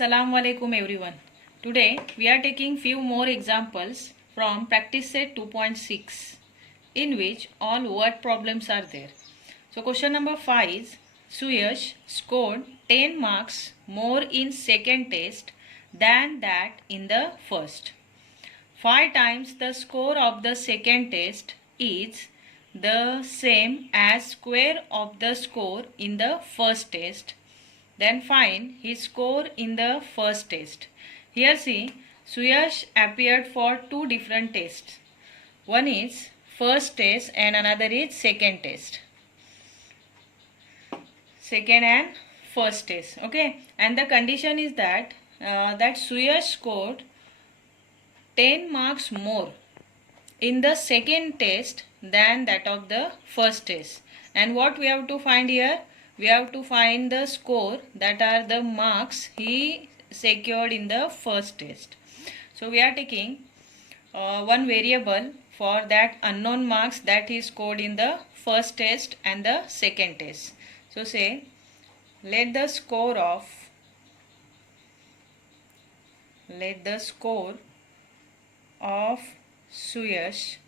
Assalamu alaikum everyone. Today we are taking few more examples from practice set 2.6 in which all word problems are there. So question number 5 is Suyash scored 10 marks more in second test than that in the first. 5 times the score of the second test is the same as square of the score in the first test. Then find his score in the first test. Here see, Suyash appeared for two different tests. One is first test and another is second test. Second and first test. Okay. And the condition is that Suyash scored 10 marks more in the second test than that of the first test. And what we have to find here? We have to find the score, that are the marks he secured in the first test. So we are taking one variable for that unknown marks that he scored in the first test and the second test. So say let the score of Suyash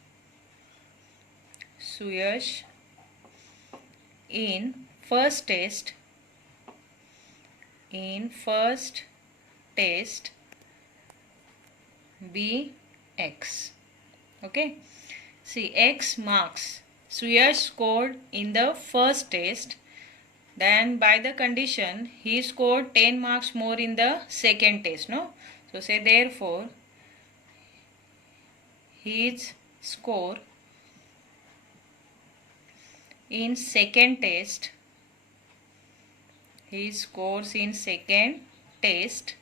in first test be x. Okay, see, x marks Suyash scored in the first test, then by the condition he scored 10 marks more in the second test, no? So say therefore his score in second test, his scores in second test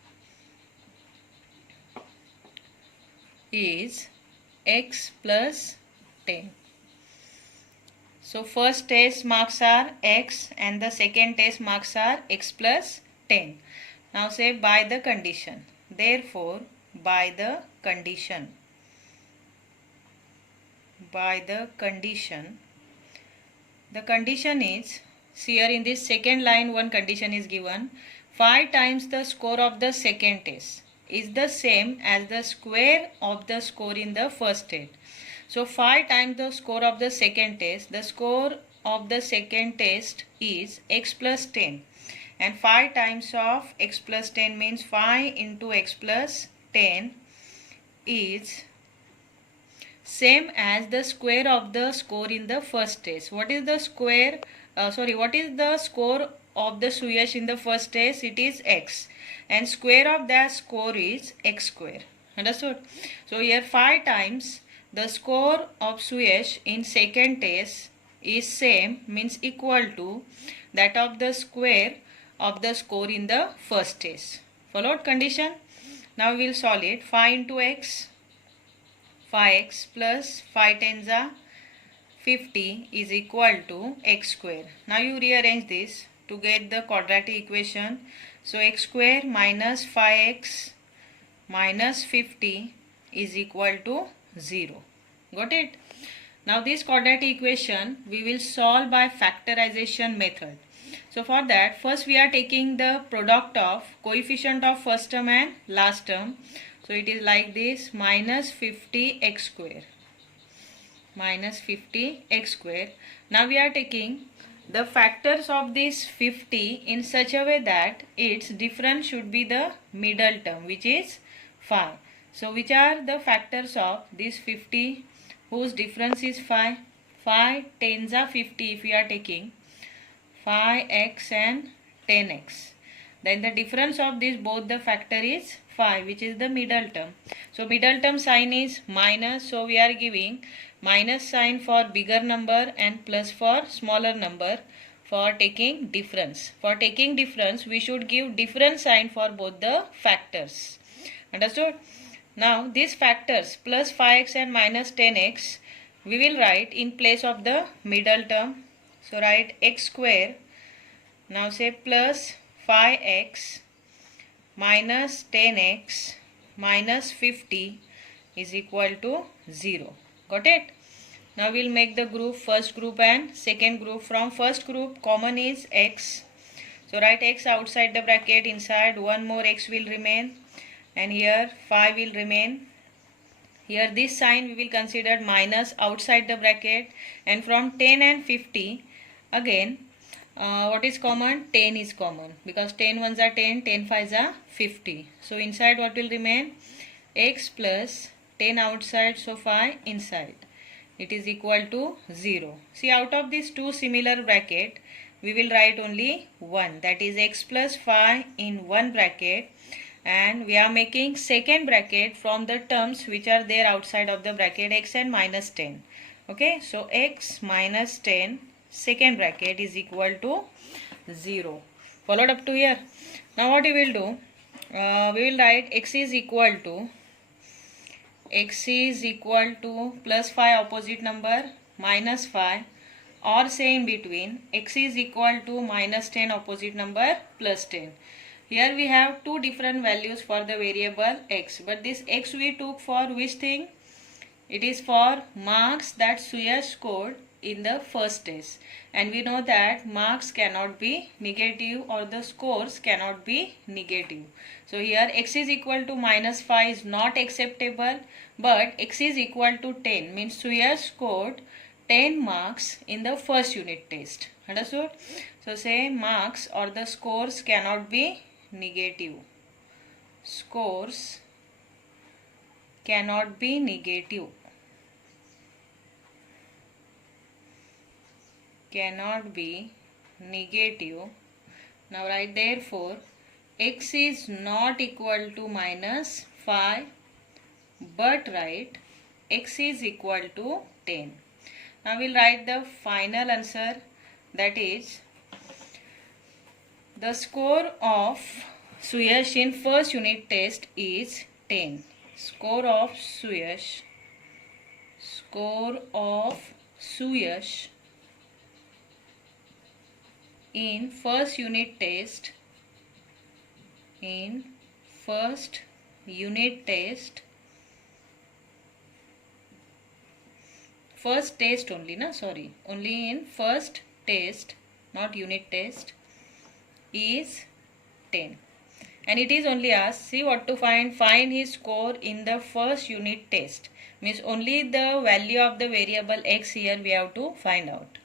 is x plus 10. So first test marks are x and the second test marks are x plus 10. Now say by the condition. Therefore by the condition, the condition is, see here in this second line one condition is given, 5 times the score of the second test is the same as the square of the score in the first test. So 5 times the score of the second test, the score of the second test is x plus 10, and 5 times of x plus 10 means 5 into x plus 10 is same as the square of the score in the first test. What is the square? What is the score of the Suyash in the first test? It is x, and square of that score is x square. Understood? So here 5 times the score of Suyash in second test is same, means equal to that of the square of the score in the first test. Followed condition? Now we will solve it. 5 into x, 5x plus 5 tens are 50 is equal to x square. Now you rearrange this to get the quadratic equation. So x square minus 5x minus 50 is equal to 0. Got it? Now this quadratic equation we will solve by factorization method. So for that, first we are taking the product of coefficient of first term and last term. So it is like this, minus 50x square. Minus 50x square. Now we are taking the factors of this 50 in such a way that its difference should be the middle term, which is 5. So which are the factors of this 50 whose difference is 5? 5 tens are 50 if we are taking 5x and 10x. Then the difference of this both the factor is 5, which is the middle term. So middle term sign is minus, so we are giving minus sign for bigger number and plus for smaller number for taking difference. For taking difference we should give different sign for both the factors. Understood? Now these factors plus 5x and minus 10x we will write in place of the middle term. So write x square. Now say plus 5x minus 10x minus 50 is equal to 0. Got it? Now we will make the group first group and second group. From first group common is x. So write x outside the bracket, inside one more x will remain, and here 5 will remain. Here this sign we will consider minus outside the bracket, and from 10 and 50 again what is common? 10 is common, because 10 ones are 10, 10 fives are 50. So inside what will remain? X plus 10 outside, so 5 inside. It is equal to 0. See, out of these two similar bracket, we will write only one, that is x plus 5 in one bracket, and we are making second bracket from the terms which are there outside of the bracket, x and minus 10. Okay, so x minus 10 second bracket is equal to 0. Followed up to here. Now what we will do? We will write x is equal to plus 5 opposite number minus 5, or say in between x is equal to minus 10 opposite number plus 10. Here we have two different values for the variable x, but this x we took for which thing? It is for marks that Suyash scored in the first test, and we know that marks cannot be negative or the scores cannot be negative. So here x is equal to minus 5 is not acceptable, but x is equal to 10 means Suyash scored 10 marks in the first unit test. Understood? So say marks or the scores cannot be negative. Scores cannot be negative. Cannot be negative. Now write therefore x is not equal to minus 5, but write x is equal to 10. Now we'll write the final answer, that is the score of Suyash in first unit test is 10. Score of Suyash in first unit test first test only, only in first test, not unit test, is 10. And it is only asked, see what to find his score in the first unit test, means only the value of the variable x here we have to find out.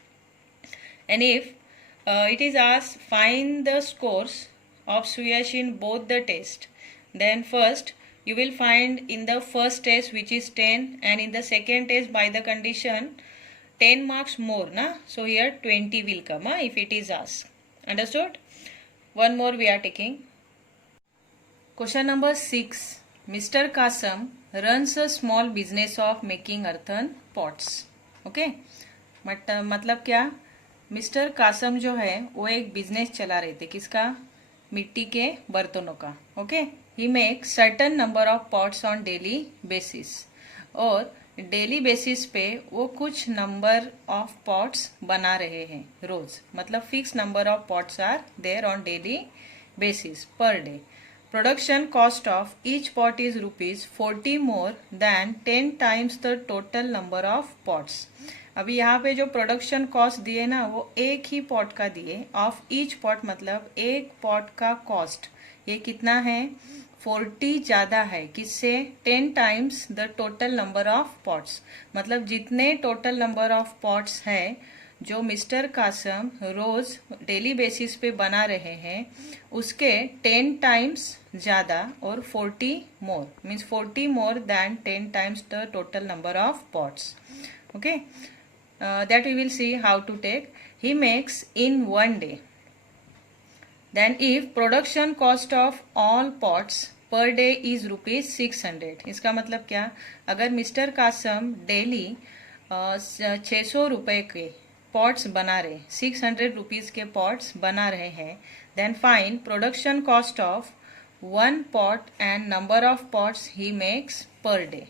And if it is asked find the scores of Suyash in both the test, then first you will find in the first test which is 10, and in the second test by the condition 10 marks more, so here 20 will come if it is asked. Understood? One more we are taking. Question number 6. Mr. Kasam runs a small business of making earthen pots. Okay, मतलब क्या? Mister Qasim जो है वो एक business चला रहे थे, किसका? मिट्टी के बर्तनों का. Okay, he make certain number of pots on daily basis, और डेली बेसिस पे वो कुछ नंबर ऑफ पॉट्स बना रहे हैं रोज, मतलब fix number of pots are there on daily basis per day. Production cost of each pot is ₹40 more than 10 times the total number of pots. अभी यहाँ पे जो प्रोडक्शन कॉस्ट दिए ना वो एक ही पॉट का दिए, ऑफ ईच पॉट मतलब एक पॉट का कॉस्ट ये कितना है? 40 ज़्यादा है, किससे? 10 times the total number of pots, मतलब जितने टोटल नंबर ऑफ पॉट्स है जो मिस्टर कासम रोज डेली बेसिस पे बना रहे हैं उसके 10 टाइम्स ज़्यादा, और 40 मोर means 40 more than 10 times the total number of pots. Okay, that we will see how to take. He makes in one day. Then if production cost of all pots per day is ₹600, इसका मतलब क्या? अगर mister Kasam daily 600 रुपये के pots बना रहे, 600 rupees के pots बना रहे हैं, then find production cost of one pot and number of pots he makes per day.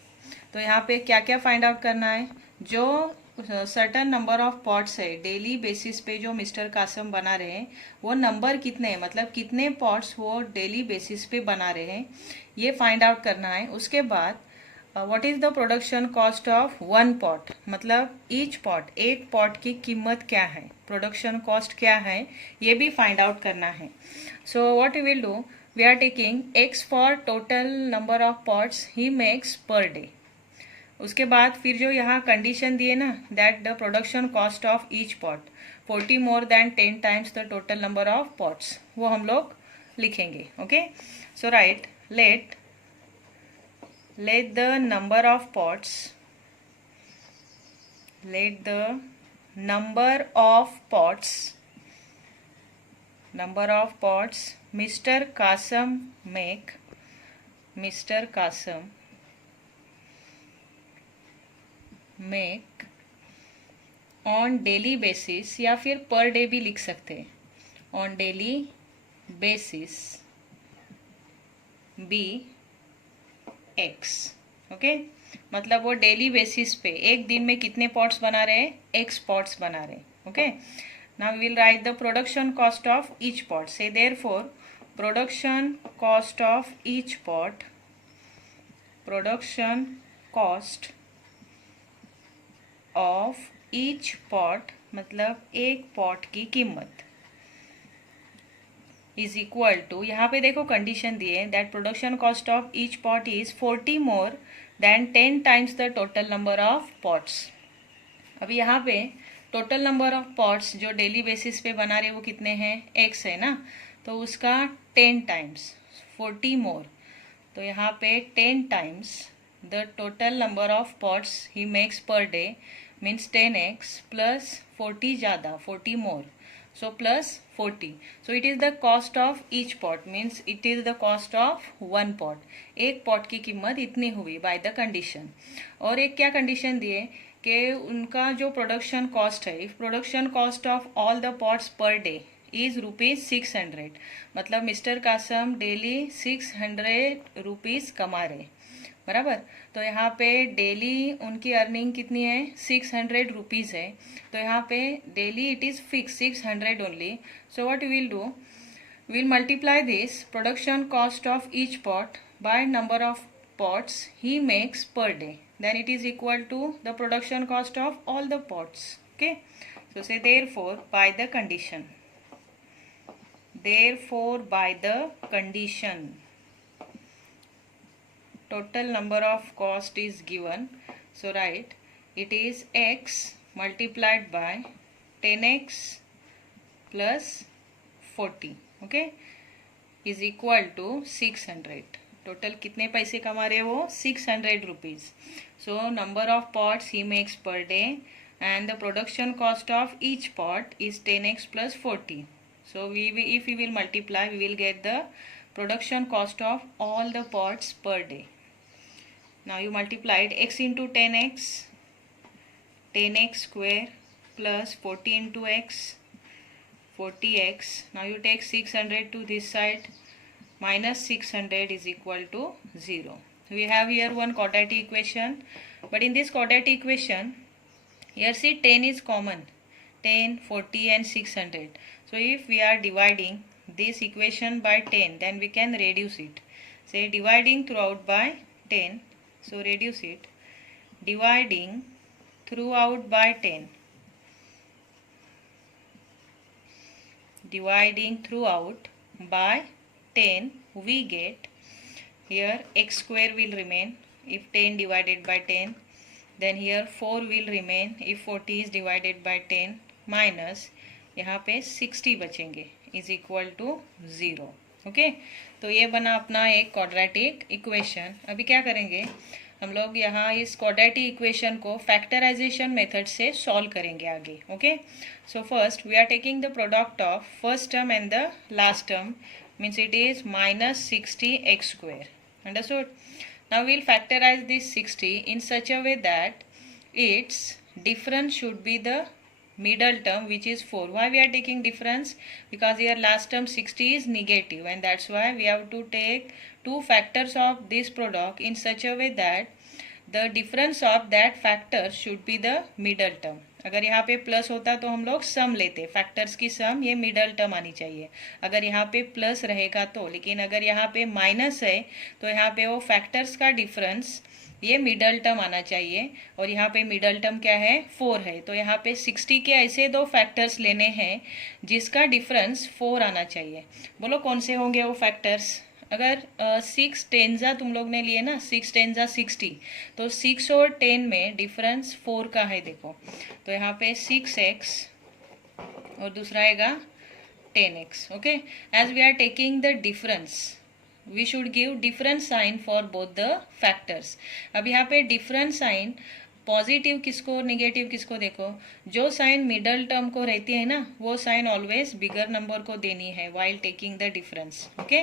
तो यहाँ पे क्या क्या फाइंड आउट करना है? जो सर्टन नंबर ऑफ पॉट्स है डेली बेसिस पे जो मिस्टर कासम बना रहे हैं वो नंबर कितने हैं, मतलब कितने पॉट्स वो डेली बेसिस पे बना रहे हैं, ये फाइंड आउट करना है. उसके बाद what is the production cost of one pot, मतलब ईच पॉट, एक पॉट की कीमत क्या है, प्रोडक्शन कॉस्ट क्या है, ये भी फाइंड आउट करना है. So what we will do, we are taking x for total number of pots he makes per day. उसके बाद फिर जो यहाँ कंडीशन दिए ना, that the production cost of each pot 40 more than 10 times the total number of pots, वो हम लोग लिखेंगे. Okay, so right, let the number of pots, let the number of pots Mr. Kasam make on daily basis, या फिर per day भी लिख सकते हैं, on daily basis be x. Okay, मतलब वो डेली बेसिस पे एक दिन में कितने पॉट्स बना रहे हैं, x पॉट्स बना रहे हैं. Okay, now we will write the production cost of each pot. Say therefore production cost of each pot, production cost of each pot मतलब एक पॉट की कीमत, इज इक्वल टू, यहाँ पे देखो कंडीशन दिए that production cost of each pot is 40 more than 10 times the total number of pots. अभी यहाँ पे टोटल नंबर ऑफ पॉट्स जो डेली बेसिस पे बना रहे वो कितने हैं, x है ना, तो उसका 10 टाइम्स 40 मोर, तो यहाँ पे 10 times the total number of pots he makes per day means 10x plus 40 ज़्यादा 40 मोर, so plus 40. So it is the cost of each pot, means it is the cost of one pot. एक pot की कीमत इतनी हुई by the condition. और एक क्या condition दिए कि उनका जो production cost है, if production cost of all the pots per day is ₹600, मतलब मिस्टर कासम डेली 600 रुपीज़ कमा रहे, बराबर. तो यहाँ पे डेली उनकी अर्निंग कितनी है, 600 रुपीज़ है. तो यहाँ पे daily it is fix 600 only. So what we will do, we will multiply this production cost of each pot by number of pots he makes per day, then it is equal to the production cost of all the pots. Okay, so say therefore by the condition total number of cost is given, so right, it is x multiplied by 10x plus 40, okay, is equal to 600. Total कितने पैसे कमा रहे वो, 600 rupees. So number of pots he makes per day and the production cost of each pot is 10x plus 40. So if we will multiply, we will get the production cost of all the pots per day. Now you multiplied x into 10x, 10x square plus 40 into x, 40x. Now you take 600 to this side, minus 600 is equal to 0. We have here one quadratic equation, but in this quadratic equation, here see 10 is common, 10, 40 and 600. So if we are dividing this equation by 10, then we can reduce it. Say dividing throughout by 10. So reduce it, dividing throughout by 10, dividing throughout by 10, we get here x square will remain if 10 divided by 10, then here 4 will remain if 40 is divided by 10, minus यहाँ पे 60 बचेंगे is equal to 0. Okay, तो ये बना अपना एक quadratic equation. अभी क्या करेंगे हम लोग, यहाँ इस क्वाड्रेटिक इक्वेशन को फैक्टराइजेशन मेथड से सॉल्व करेंगे आगे. Okay, so first we are taking the product of first term and the last term, means it is minus 60x square. Understood? Now we will factorize this 60 in such a way that its difference should be the middle term, which is 4. Why we are taking difference? Because here last term 60 is negative, and that's why we have to take two factors of this product in such a way that the difference of that factor should be the middle term. अगर यहाँ पे plus होता तो हम लोग सम लेते, factors की सम, ये मिडल टर्म आनी चाहिए अगर यहाँ पे प्लस रहेगा तो. लेकिन अगर यहाँ पे माइनस है तो यहाँ पे वो फैक्टर्स का डिफरेंस ये मिडल टर्म आना चाहिए, और यहाँ पे मिडल टर्म क्या है 4 है। तो यहाँ पे 60 के ऐसे दो फैक्टर्स लेने हैं जिसका डिफरेंस 4 आना चाहिए। बोलो कौन से होंगे वो फैक्टर्स। अगर 6 टेंजा तुम लोग ने लिए ना, 6 टेंजा 60, तो 6 और 10 में डिफरेंस 4 का है देखो। तो यहाँ पे 6x और दूसरा आएगा 10x। Okay, as we are taking the difference we should give different sign for both the factors. अब यहाँ पे डिफरेंट साइन पॉजिटिव किसको निगेटिव किसको, देखो जो साइन मिडल टर्म को रहती है ना वो साइन ऑलवेज बिगर नंबर को देनी है while taking the difference. Okay,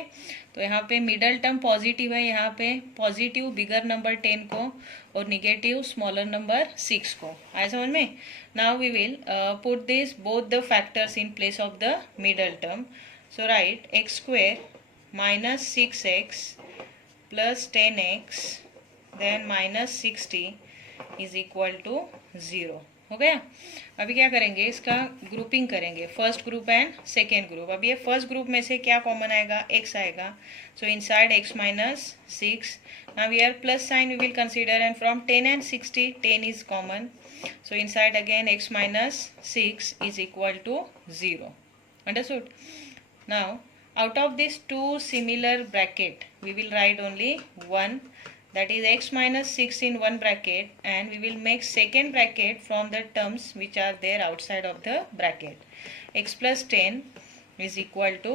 तो यहाँ पे मिडल टर्म पॉजिटिव है, यहाँ पे पॉजिटिव बिगर नंबर 10 को और निगेटिव स्मॉलर नंबर 6 को। आया समझ में। Now we will put this both the factors in place of the middle term. So right x square minus 6x plus 10x then minus 60 is equal to 0 हो गया। अभी क्या करेंगे, इसका ग्रुपिंग करेंगे, first group and second group. अब ये first group में से क्या कॉमन आएगा, x आएगा। सो inside x minus 6, now here plus sign we will consider, and from 10 and 60 10 is common, so inside again x minus 6 is equal to 0. Understood? Now out of these two similar bracket we will write only one, that is x minus 6 in one bracket, and we will make second bracket from the terms which are there outside of the bracket. x plus 10 is equal to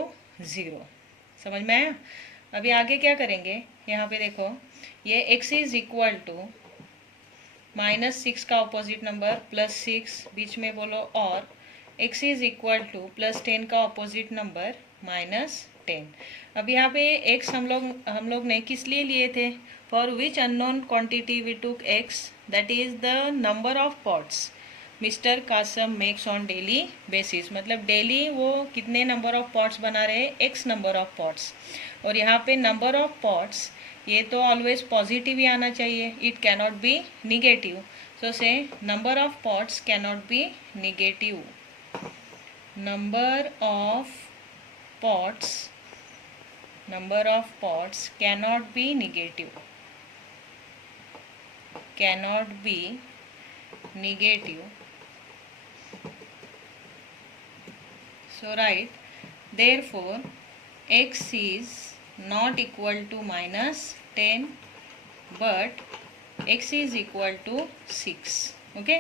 0. समझ में आया। अभी आगे क्या करेंगे, यहाँ पे देखो ये x is equal to minus 6 का ऑपोजिट नंबर प्लस 6 बीच में बोलो, और x is equal to plus 10 का ऑपोजिट नंबर -10। अब यहाँ पे x हम लोग ने किस लिए लिए थे, for which unknown quantity we took x, that is the number of pots mister Kasam makes on daily basis. मतलब डेली वो कितने नंबर ऑफ पॉट्स बना रहे हैं, x नंबर ऑफ पॉट्स। और यहाँ पे नंबर ऑफ पॉट्स ये तो ऑलवेज पॉजिटिव ही आना चाहिए, इट कैनॉट बी निगेटिव। सो से number of pots cannot be negative, number of pots cannot be negative, so right, therefore x is not equal to -10 but x is equal to 6. Okay,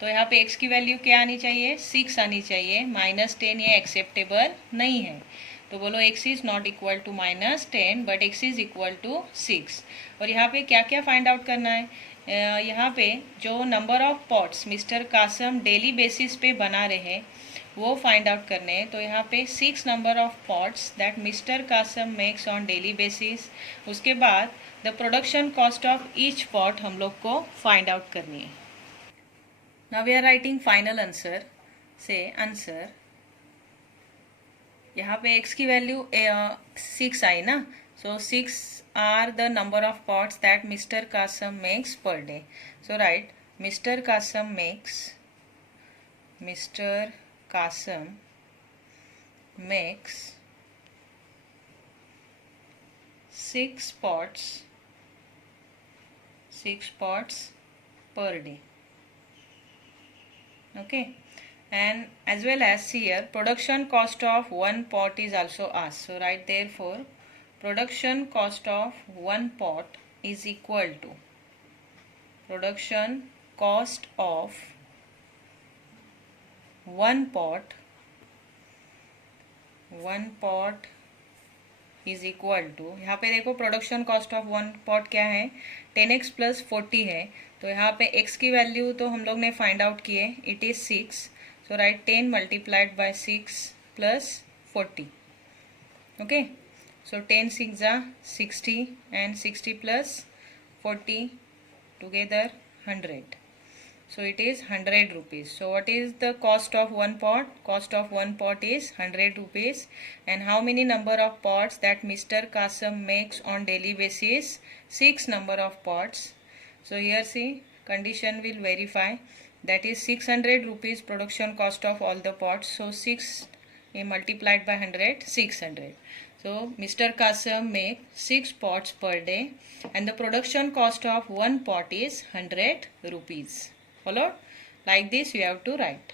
तो यहाँ पे x की value क्या आनी चाहिए, 6 आनी चाहिए। -10 ये एक्सेप्टेबल नहीं है, तो बोलो x is not equal to -10 but x is equal to 6। और यहाँ पे क्या क्या फाइंड आउट करना है, यहाँ पे जो number of pots mister Kasam daily basis पे बना रहे हैं वो फाइंड आउट करने हैं। तो यहाँ पे 6 number of pots that mister Kasam makes on daily basis. उसके बाद the production cost of each pot हम लोग को फाइंड आउट करनी है। Now we are writing final answer. Say answer. यहाँ पे x की वैल्यू 6 आई ना, so 6 are the number of pots that Mr. Kasam makes per day. So write Mr. Kasam makes 6 pots per day. Okay, and as well as here production cost of one pot is also asked. So write therefore production cost of one pot is equal to production cost of one pot is equal to, यहाँ पे देखो production cost of one pot क्या है, 10x plus 40 है। तो यहाँ पे x की वैल्यू तो हम लोग ने फाइंड आउट किए, it is 6। So write 10 multiplied by 6 plus 40। Okay, so 10 6 जा 60 and 60 plus 40 together 100. So it is 100 rupees. So what is the cost of one pot? Cost of one pot is 100 rupees. And how many number of pots that Mr. Kasam makes on daily basis? 6 number of pots. So here see, condition will verify, that is 600 rupees production cost of all the pots. So 6 multiplied by 100, 600. So Mr. Kasam make 6 pots per day and the production cost of one pot is 100 rupees. Followed? Like this you have to write.